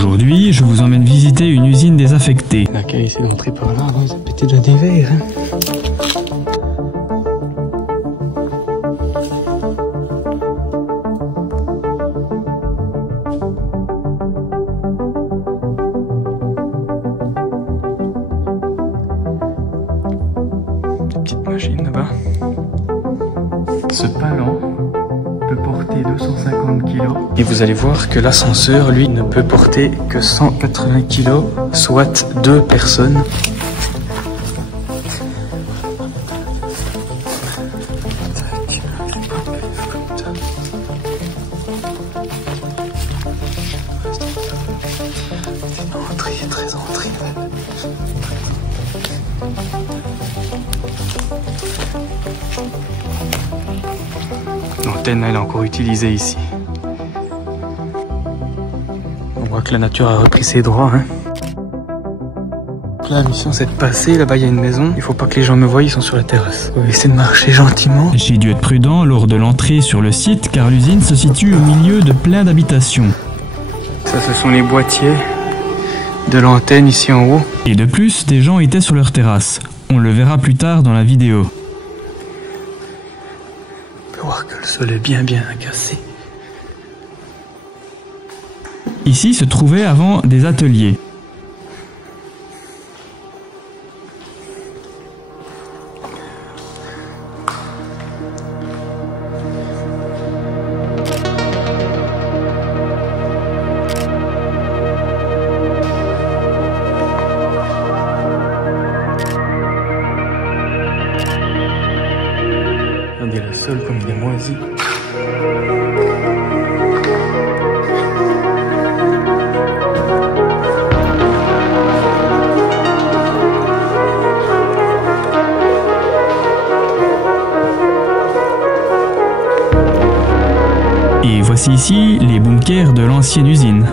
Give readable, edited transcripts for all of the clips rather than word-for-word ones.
Aujourd'hui, je vous emmène visiter une usine désaffectée. L'accueil essaie d'entrer par là, avant ils ont pété déjà des verres. Petite machine là-bas. Ce palan peut porter 250 kg. Et vous allez voir que l'ascenseur, lui, ne peut porter que 180 kg, soit 2 personnes. Très entrée. L'antenne, elle est encore utilisée ici. On voit que la nature a repris ses droits. Hein. La mission, c'est de passer. Là-bas, il y a une maison. Il faut pas que les gens me voient, ils sont sur la terrasse. On va essayer de marcher gentiment. J'ai dû être prudent lors de l'entrée sur le site car l'usine se situe au milieu de plein d'habitations. Ça, ce sont les boîtiers de l'antenne ici en haut. Et de plus, des gens étaient sur leur terrasse. On le verra plus tard dans la vidéo. On peut voir que le sol est bien cassé. Ici se trouvaient avant des ateliers. Regardez le sol comme il est moisi. Et voici ici les bunkers de l'ancienne usine.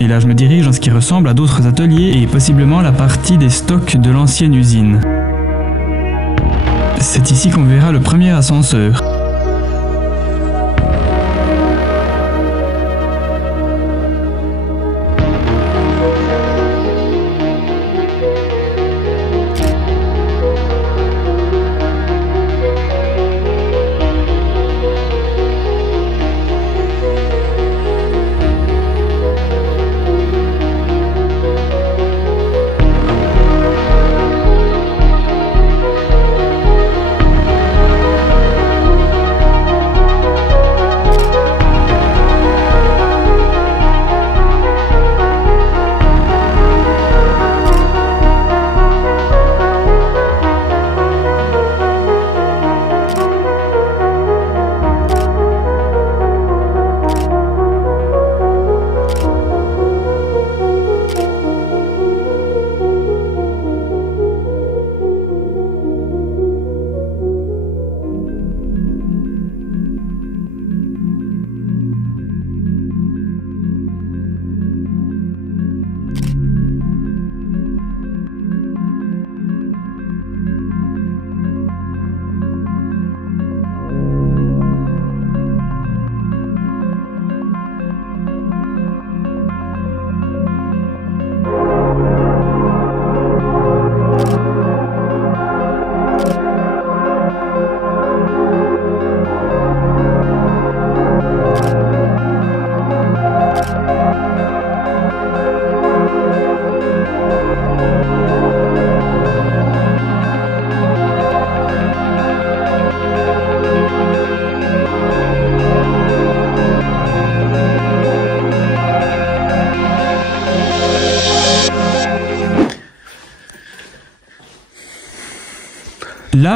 Et là je me dirige dans ce qui ressemble à d'autres ateliers et possiblement la partie des stocks de l'ancienne usine. C'est ici qu'on verra le premier ascenseur.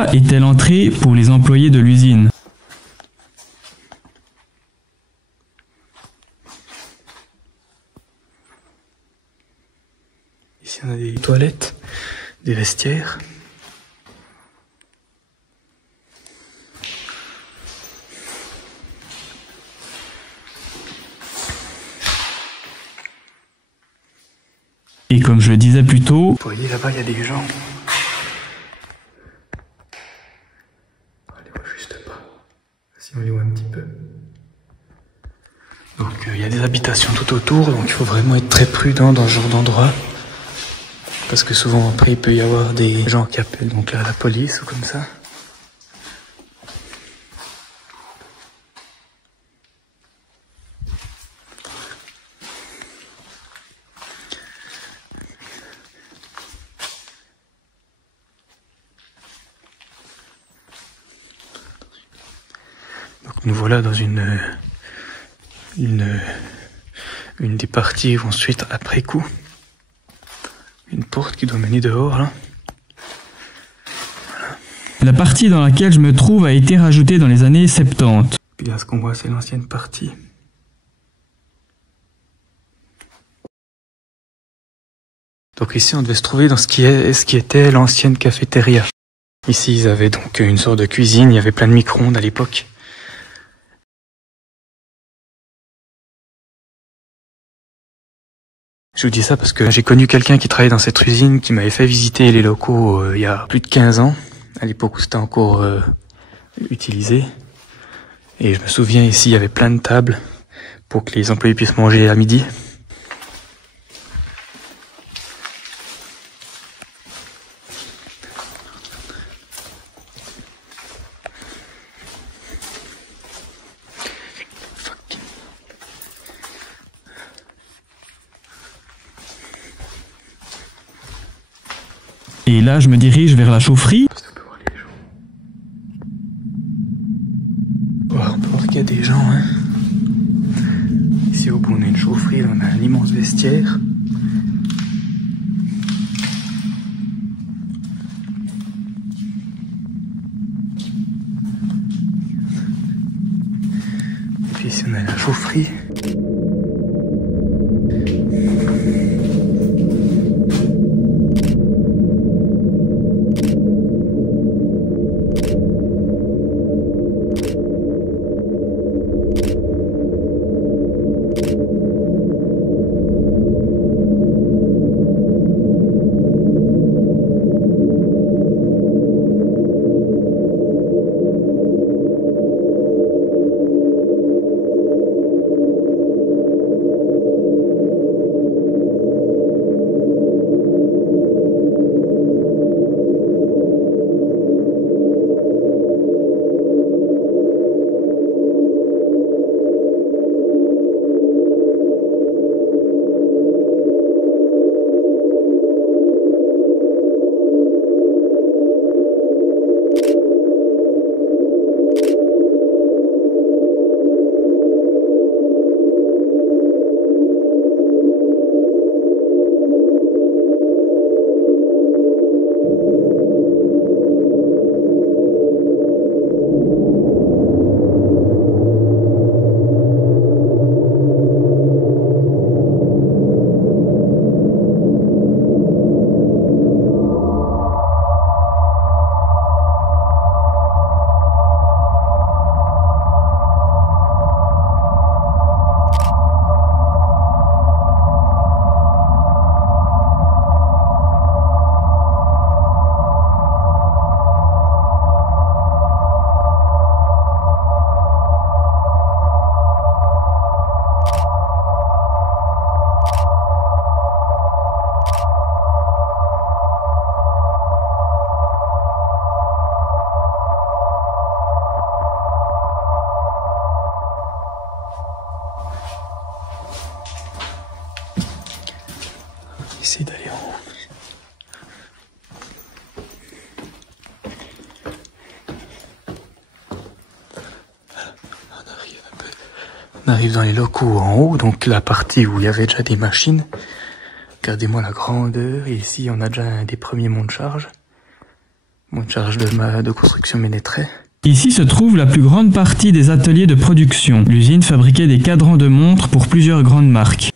là était l'entrée pour les employés de l'usine. Ici on a des toilettes, des vestiaires. Et comme je le disais plus tôt, Vous voyez là-bas il y a des gens. On les voit juste pas. Si on les voit un petit peu. Donc il y a des habitations tout autour, donc il faut vraiment être très prudent dans ce genre d'endroit. Parce que souvent après il peut y avoir des gens qui appellent donc la police ou comme ça. Donc nous voilà dans une des parties où ensuite après coup. Une porte qui doit mener dehors là. la partie dans laquelle je me trouve a été rajoutée dans les années 70. Puis là ce qu'on voit c'est l'ancienne partie. Donc ici on devait se trouver dans ce qui était l'ancienne cafétéria. Ici ils avaient donc une sorte de cuisine, il y avait plein de micro-ondes à l'époque. Je vous dis ça parce que j'ai connu quelqu'un qui travaillait dans cette usine qui m'avait fait visiter les locaux il y a plus de 15 ans, à l'époque où c'était encore utilisé. Et je me souviens ici il y avait plein de tables pour que les employés puissent manger à midi. Et là, je me dirige vers la chaufferie. On peut voir qu'il y a des gens. Hein. Ici au bout on a une chaufferie, on a un immense vestiaire. Et puis ici on a la chaufferie. Essayer d'aller en haut. On arrive dans les locaux en haut, donc la partie où il y avait déjà des machines. Regardez-moi la grandeur, et ici on a déjà un des premiers monts de charge. Bon, en charge de construction Ménétrait. Ici se trouve la plus grande partie des ateliers de production. L'usine fabriquait des cadrans de montres pour plusieurs grandes marques.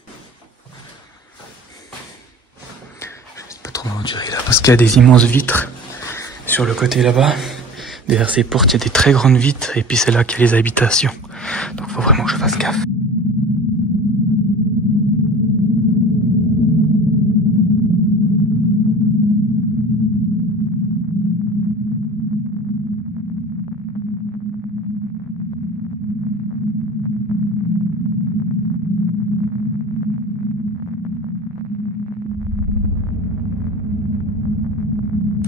Je vais pas trop m'aventurer là parce qu'il y a des immenses vitres sur le côté là-bas. Derrière ces portes, il y a des très grandes vitres et puis c'est là qu'il y a les habitations. Donc faut vraiment que je fasse gaffe.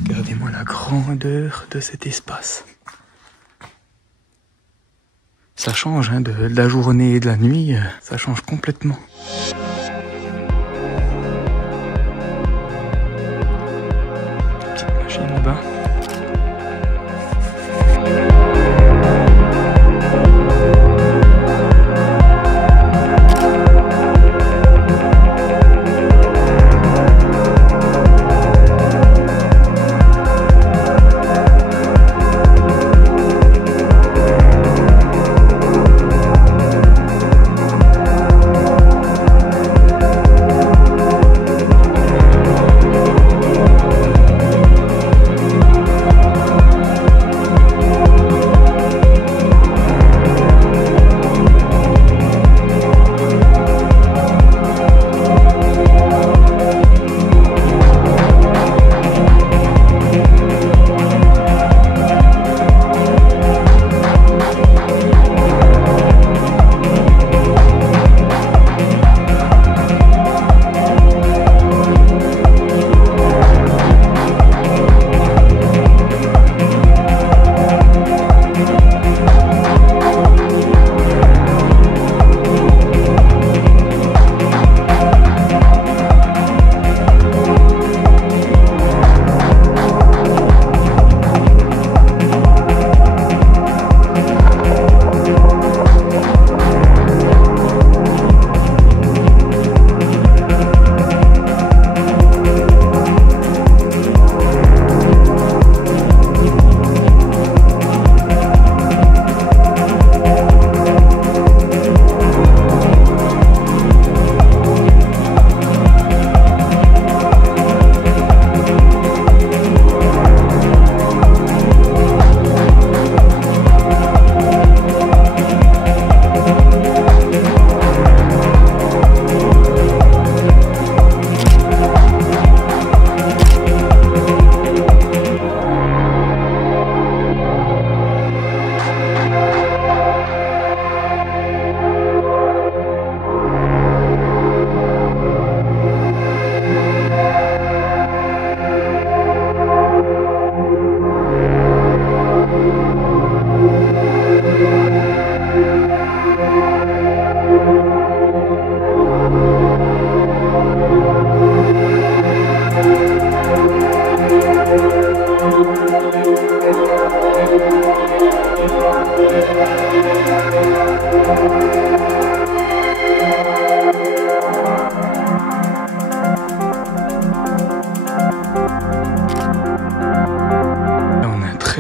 Regardez-moi la grandeur de cet espace. Ça change hein, de la journée et de la nuit, ça change complètement. Petite machine là-bas.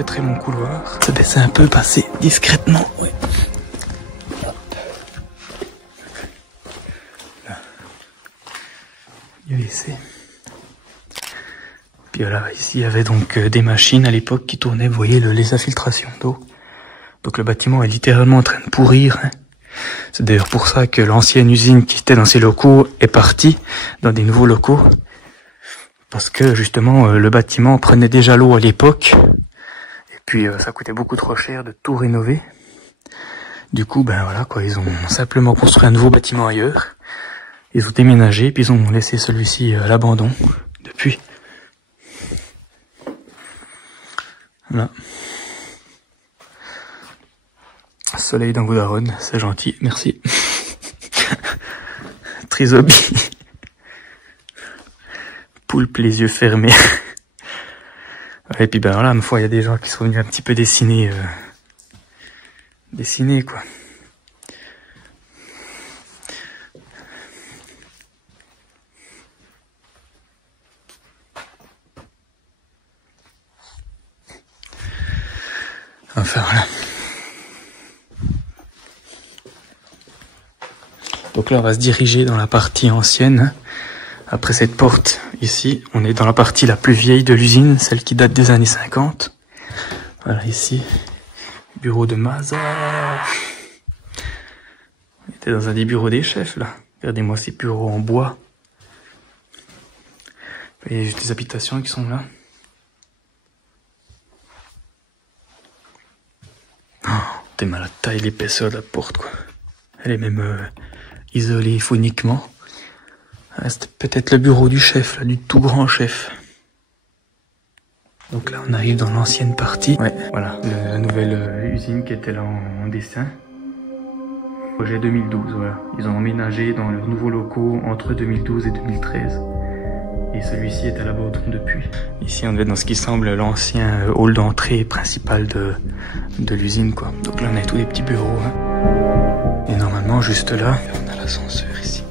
Très long couloir. Se baisser un peu, passer discrètement. Oui. Là. UVC. Puis voilà, ici il y avait donc des machines à l'époque qui tournaient, vous voyez, les infiltrations d'eau. Donc le bâtiment est littéralement en train de pourrir. Hein. C'est d'ailleurs pour ça que l'ancienne usine qui était dans ces locaux est partie dans des nouveaux locaux. Parce que justement le bâtiment prenait déjà l'eau à l'époque. Puis ça coûtait beaucoup trop cher de tout rénover. Du coup, ben voilà quoi, ils ont simplement construit un nouveau bâtiment ailleurs. Ils ont déménagé, puis ils ont laissé celui-ci à l'abandon depuis. Voilà. Soleil dans Goudaronne, c'est gentil, merci. Trisomie. Poulpe les yeux fermés. Et puis ben voilà, une fois il y a des gens qui sont venus un petit peu dessiner quoi. Enfin voilà. Donc là on va se diriger dans la partie ancienne. Après cette porte ici, on est dans la partie la plus vieille de l'usine, celle qui date des années 50. Voilà ici, bureau de Mazar. On était dans un des bureaux des chefs là. Regardez-moi ces bureaux en bois. Il y a juste des habitations qui sont là. Oh, t'es mal à la taille, l'épaisseur de la porte quoi. Elle est même isolée phoniquement. Ah, c'était peut-être le bureau du chef, là, du tout grand chef. Donc là on arrive dans l'ancienne partie. Ouais, voilà, la nouvelle usine qui était là en dessin. Projet 2012, voilà. Ils ont emménagé dans leurs nouveaux locaux entre 2012 et 2013. Et celui-ci est à l'abandon depuis. Ici on est dans ce qui semble l'ancien hall d'entrée principal de l'usine quoi. Donc là on a tous les petits bureaux. Hein. Et normalement juste là, on a l'ascenseur ici.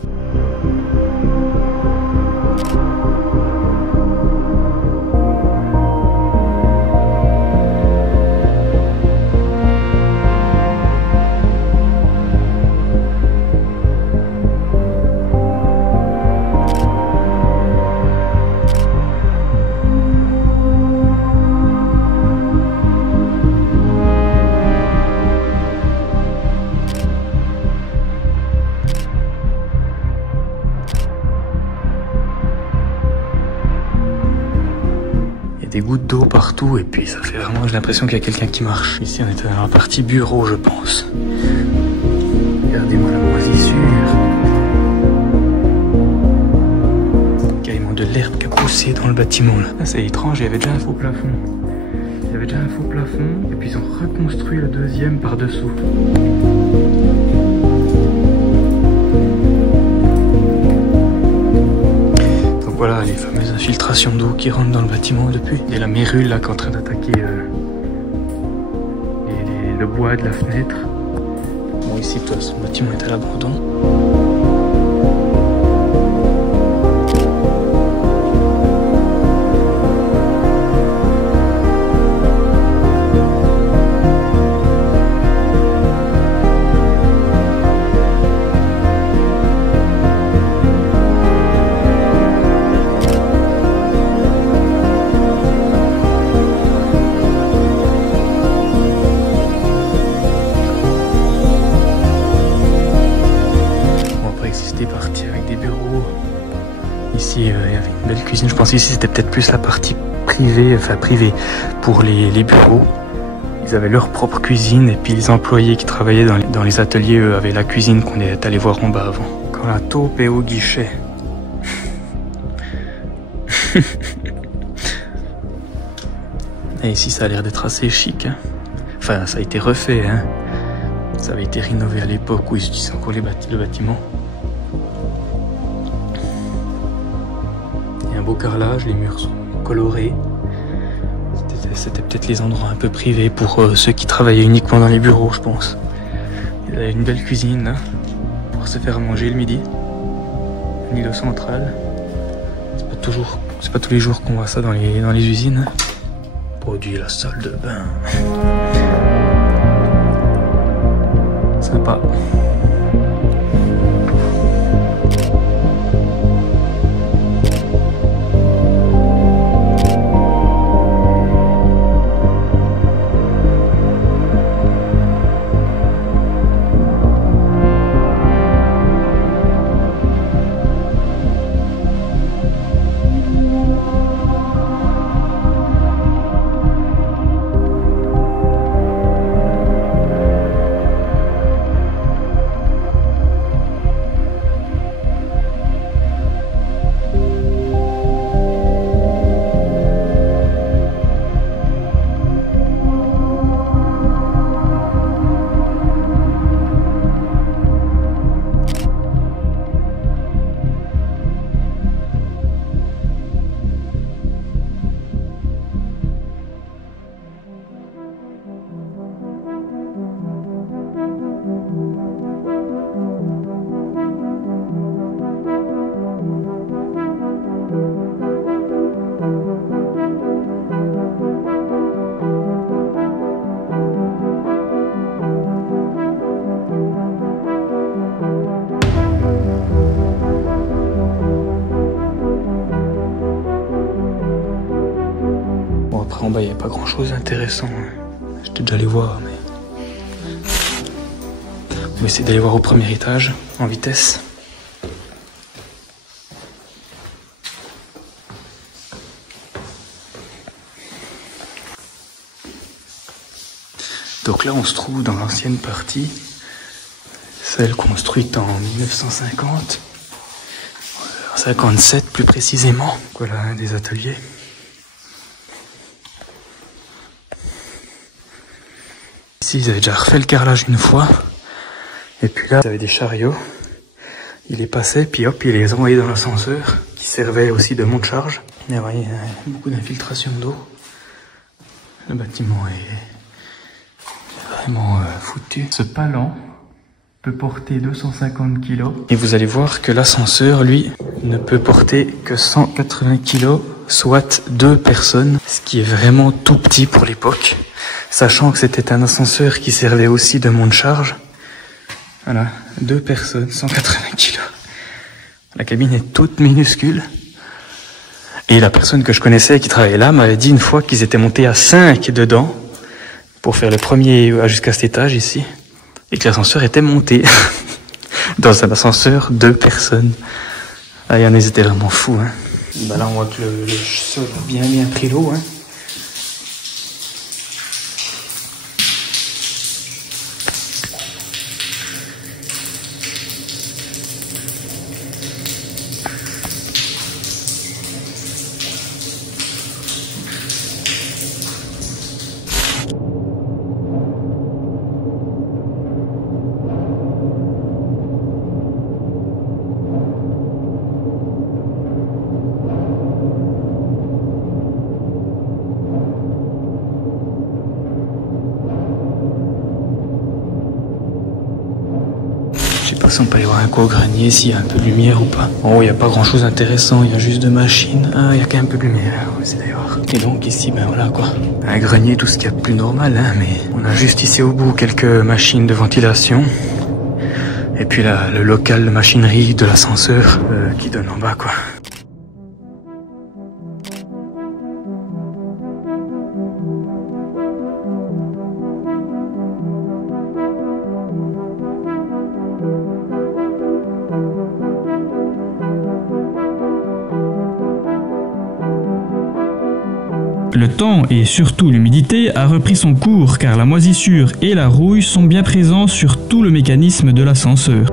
Des gouttes d'eau partout et puis ça fait vraiment, j'ai l'impression qu'il y a quelqu'un qui marche. Ici on est dans la partie bureau je pense. Regardez-moi la moisissure. Carrément de l'herbe qui a poussé dans le bâtiment là. Ah, c'est étrange, il y avait déjà un faux plafond. Il y avait déjà un faux plafond et puis ils ont reconstruit le deuxième par dessous. Voilà les fameuses infiltrations d'eau qui rentrent dans le bâtiment depuis. Et la mérule là qui est en train d'attaquer le bois de la fenêtre. Bon ici de toute façon le bâtiment est à l'abandon. Ici, il y avait une belle cuisine. Je pense ici c'était peut-être plus la partie privée, enfin privée pour les bureaux. Ils avaient leur propre cuisine et puis les employés qui travaillaient dans les ateliers, eux, avaient la cuisine qu'on est allé voir en bas avant. Quand la taupe est au guichet. Et ici ça a l'air d'être assez chic. Hein. Enfin ça a été refait. Hein. Ça avait été rénové à l'époque où ils utilisaient encore le bâtiment. Beau carrelage, les murs sont colorés. C'était peut-être les endroits un peu privés pour ceux qui travaillaient uniquement dans les bureaux, je pense. Il y avait une belle cuisine là, pour se faire manger le midi. Un îlot central. C'est pas tous les jours qu'on voit ça dans les usines. Produit la salle de bain. Sympa. pas grand chose d'intéressant. J'étais déjà allé voir, mais... On va essayer d'aller voir au premier étage, en vitesse. Donc là, on se trouve dans l'ancienne partie, celle construite en 1950, en 57 plus précisément. Voilà un des ateliers. Ici, ils avaient déjà refait le carrelage une fois. Et puis là, ils avaient des chariots. Il les passait, puis hop, il les envoyait dans l'ascenseur, qui servait aussi de monte-charge. Et vous voyez, il y a beaucoup d'infiltration d'eau. Le bâtiment est vraiment foutu. Ce palan peut porter 250 kg. Et vous allez voir que l'ascenseur, lui, ne peut porter que 180 kg, soit 2 personnes, ce qui est vraiment tout petit pour l'époque. Sachant que c'était un ascenseur qui servait aussi de monte-charge. Voilà, 2 personnes, 180 kg. La cabine est toute minuscule. Et la personne que je connaissais qui travaillait là m'avait dit une fois qu'ils étaient montés à 5 dedans pour faire le premier jusqu'à cet étage ici. Et que l'ascenseur était monté dans un ascenseur 2 personnes. Ah, il y en a, ils étaient vraiment fous. Hein. Bah là, on voit que le sol a bien pris l'eau. Hein. Je sais pas si on peut aller voir un coup au grenier, s'il y a un peu de lumière ou pas. En haut, il n'y a pas grand chose d'intéressant, il y a juste de machines. Ah, il y a quand même un peu de lumière, on va essayer d'aller voir. Et donc ici, ben voilà quoi. Un grenier, tout ce qu'il y a de plus normal, hein, mais on a juste ici au bout quelques machines de ventilation. Et puis là, le local de machinerie de l'ascenseur qui donne en bas quoi. Le temps et surtout l'humidité a repris son cours car la moisissure et la rouille sont bien présents sur tout le mécanisme de l'ascenseur.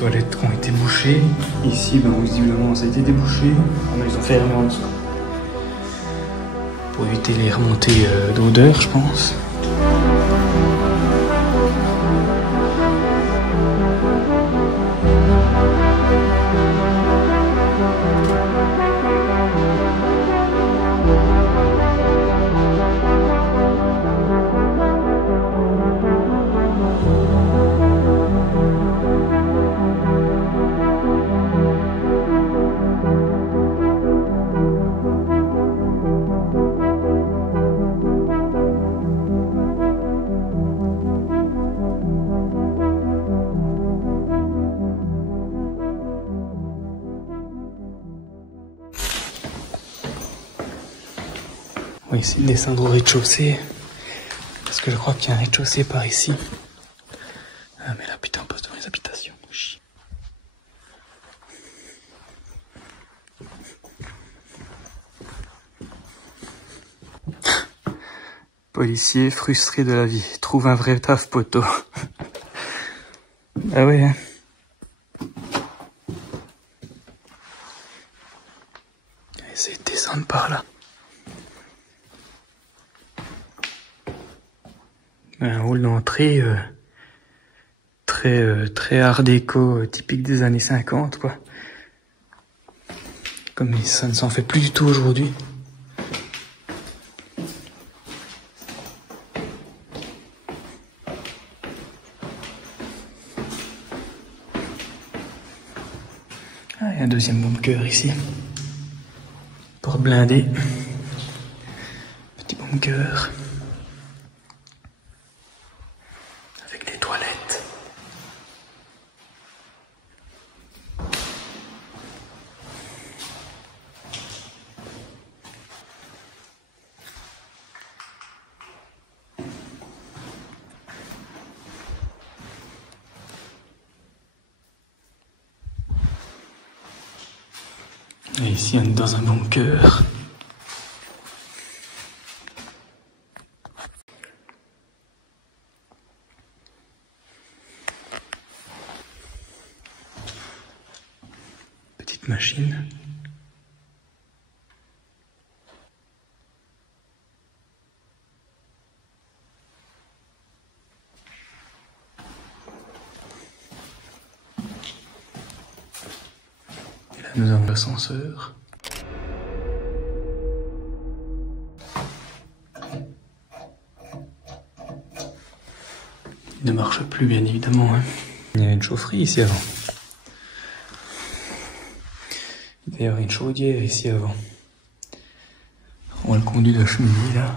toilettes qui ont été bouchées. Ici, ben, visiblement, ça a été débouché. Ah, ils ont fermé en dessous. Pour éviter les remontées d'odeur, je pense. On va essayer de descendre au rez-de-chaussée. Parce que je crois qu'il y a un rez-de-chaussée par ici. Ah mais là putain on passe devant les habitations. Chut. Policier frustré de la vie. Trouve un vrai taf poteau. Ah ouais hein. Essayez de descendre par là. Un hall d'entrée très art déco, typique des années 50 quoi. Comme ça ne s'en fait plus du tout aujourd'hui. Ah, il y a un deuxième bunker ici. Porte blindée. Petit bunker. Et ici, on est dans un bunker. Petite machine. Nous avons l'ascenseur. Il ne marche plus, bien évidemment. Hein. Il y a une chaufferie ici avant. Il devait y avoir une chaudière ici avant. On a le conduit de la cheminée là.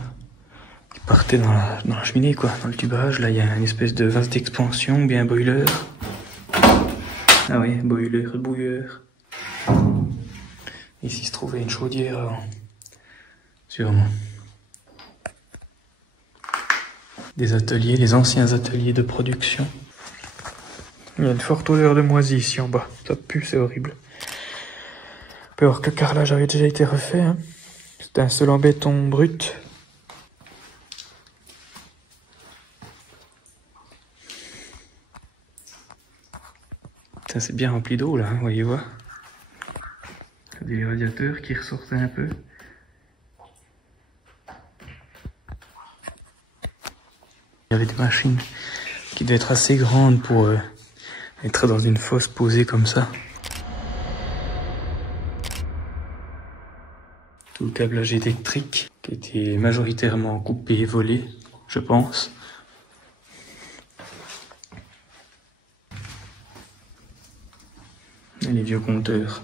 Il partait dans la cheminée quoi, dans le tubage. Là il y a une espèce de vase d'expansion, bien un boiler. Ah oui, boiler, bouilleur. Ici se trouvait une chaudière avant. Sûrement. Des ateliers, les anciens ateliers de production. Il y a une forte odeur de moisi ici en bas. Ça pue, c'est horrible. On peut voir que le carrelage avait déjà été refait. Hein. C'était un seul en béton brut. Ça c'est bien rempli d'eau là, hein, voyez-vous. Des radiateurs qui ressortaient un peu. Il y avait des machines qui devaient être assez grandes pour être dans une fosse posée comme ça. Tout le câblage électrique qui était majoritairement coupé et volé, je pense. Et les vieux compteurs.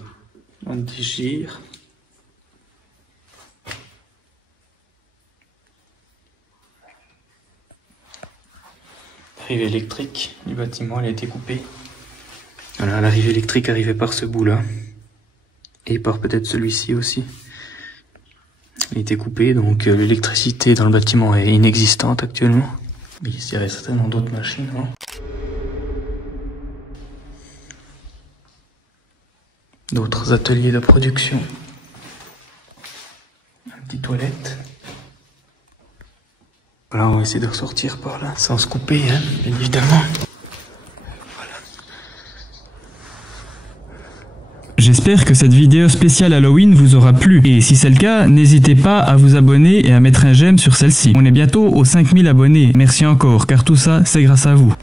Anti-gire. L'arrivée électrique du bâtiment elle a été coupée. Voilà, l'arrivée électrique arrivait par ce bout là. Et par peut-être celui-ci aussi. Il a été coupé, donc l'électricité dans le bâtiment est inexistante actuellement. Mais ici il y avait certainement d'autres machines. Hein. D'autres ateliers de production. Une petite toilette. Voilà, on va essayer de ressortir par là, sans se couper, hein, bien évidemment. Voilà. J'espère que cette vidéo spéciale Halloween vous aura plu. Et si c'est le cas, n'hésitez pas à vous abonner et à mettre un j'aime sur celle-ci. On est bientôt aux 5000 abonnés. Merci encore, car tout ça, c'est grâce à vous.